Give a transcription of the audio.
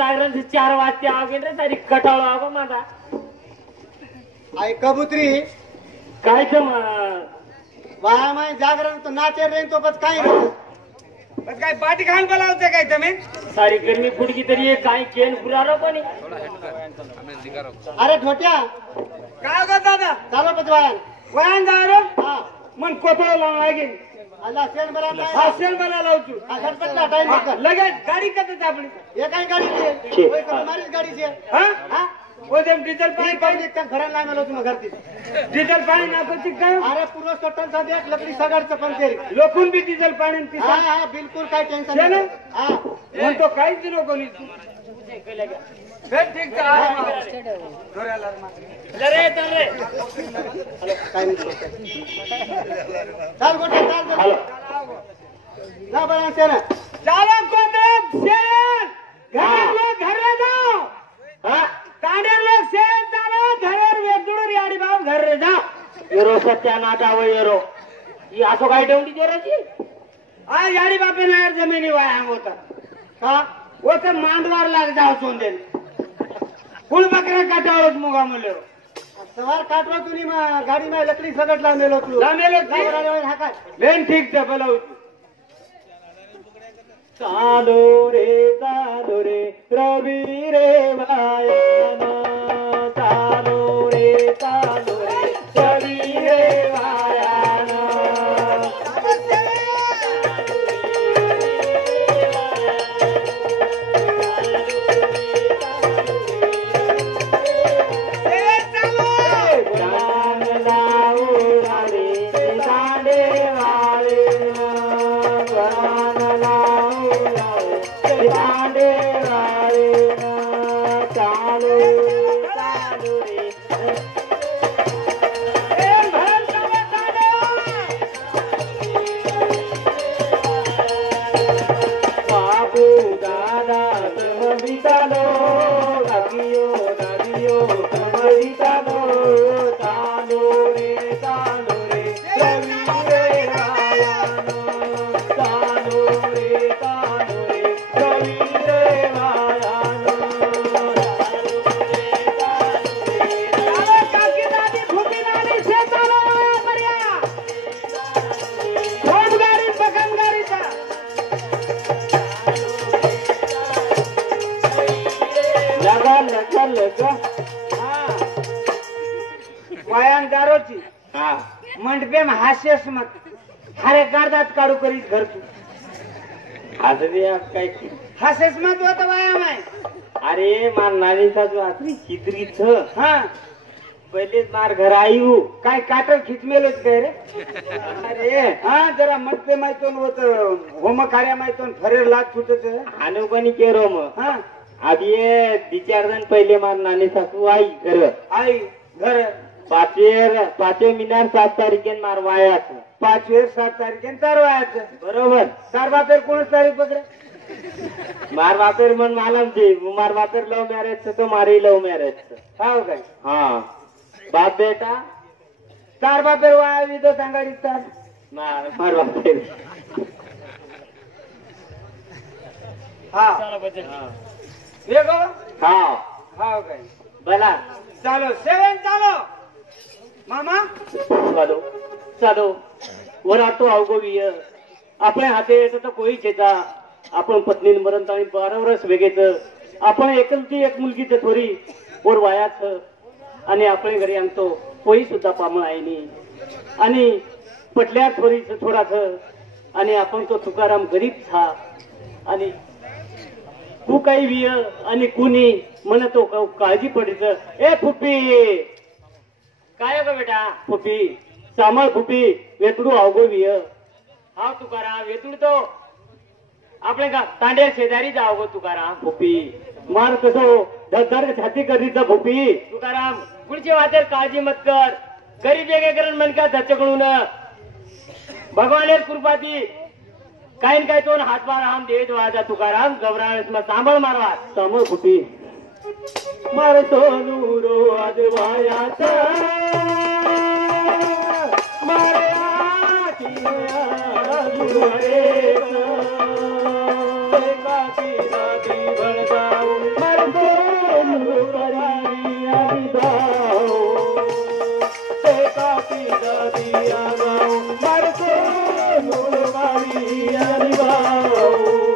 जागरण 4 वाजते आओगे रे सारी कटाळ आगो माझा आई कबूतरी काय तर वाया माय जागरण तो नाचे रे तो बस काय बस काय पाठी खान बोलावते काय तुम्ही सारी गर्मी फुटकी तरी ये काय केन पुरारो कोणी अरे छोट्या काय गो दादा चालो पतवायन वयान जा रे हा मन कोथळ लावून लागेल अल्लाह सेन बरा हा सेल मला लावतो गणपतला टाइम कर लगेच गाडी कसं आपली ये काय गाडी छे ओय तुम्हारी गाडी छे हा हा वो जब डीजल पाणी पाणी पाणी एकदम घराला लागलो तुम घरती डीजल पाणी नाको काय अरे पूर्ण टोटल सा देख लकड़ी सगळचं पण ते लोकून बी डीजल पाणी हा पिसा हा बिलकुल काय टेन्शन छे ना? नाही हा म्हणतो काहीच नको नी फिर ठीक जरे तरे काय नाही चाल गोटे चाल हॅलो ना बरा सेन चालो कोंडे सेन घरे जाओ हा तांडेर लोग सेन चालो घरेर वेगदुडूर याडी बाब घरे जा येरो सत्या नाटा व येरो ही असो काय डेवडी जेराची आ याडी बापे नायर जमिनी वाया होता हा वो तर मांडवार लाग जाओ सोंदेल कुल बकरा काटावळच मुगा मुलेरो सवार काटवा तुनी गाडी में लकड़ी सगळला मेलो तू लामेलो ती हा काय लेन ठीक ते बोलाव चालो रे रवि रे वायान चालो रे रवि रे वायान प्राण लावून रे दांडे वाळे प्राण लावून रे दांडे वाळे चालो रे बाबू दादा तुम बितालो नदियो तुम बितालो चालो रे रवि रे वायान चालो रे रवि रे वायान चालो काकी दादी भूमी नानी से चालो पर्या फोन गाडी पकन गाडीचा लगा वयान दारोची हा मंडपे में हास्यस मत हारे गार्दात काढू करीत घर तू आज काय हास्यस मत होता वया माय अरे मार नानीचा जो आत्री चित्रीच हा पहिलेच मार घर आयु काय काटर खिचमेलोच काय रे अरे हा जरा मंडपे माहितून होत होम कार्या माहितून फरेर लाग फुटत अनुपणी केरो मग हा आधी ये 2-4 जण पहिले मार नानी सासू आई घर आई घर पाचवे मिनार 7 तारखेन मार वायाच 5 वेळ 7 तारखेन तरवायचं बरोबर सर्वा तर कोण तारीख पकडे मार बापेर मन मालम थी मार बापेर लव मैरिज तो मारी लव मैरिज हाव काय हाँ बाप बेटा तार बापेर वाया विदो सांगाडी तार मार बापेर हा वेगो हाँ हाव काय भला चालो सेवन चालो मामा चलो वरा तो अवघो विय आपल्या हाते येतं तर कोई चेता आपण पत्नी मरण आणि 12 वर्ष वेगेच आपण एकलती एक मुलगीच थोडी वर वायाच आणि आपण घरी आणतो कोई सुद्धा पामळ आहे नी आणि पटल्या थोडीच थोडाच आणि आपण तो तुकाराम गरीब था आणि तू काही विय आणि कुणी म्हणतो काळजी पडीच ए फुप्पी काय ग बेटा फुप्पी सामळ फुप्पी वेतडू अवघो विय हा तुकाराम वेतडू तो आपले का तांड्या शेजारी जाव गो तुकाराम फुप्पी मार कसो धर छाती करीचा फुप्पी तुकाराम पुढची वाटेर काळजी मत कर गरीब वेगळेकरण मन का धचकडून भगवानेर कृपाती काही काय तो हातभार हम देत वाजा तुकाराम घबराळस मग सांभाळ मारवा सांभाळ फुटी मार सोनू रो आजवायात मारे आठी गुरुवारे काकी दादी भळगाव कापी दादिया गाओ मारको मुलगाडी आणि गाओ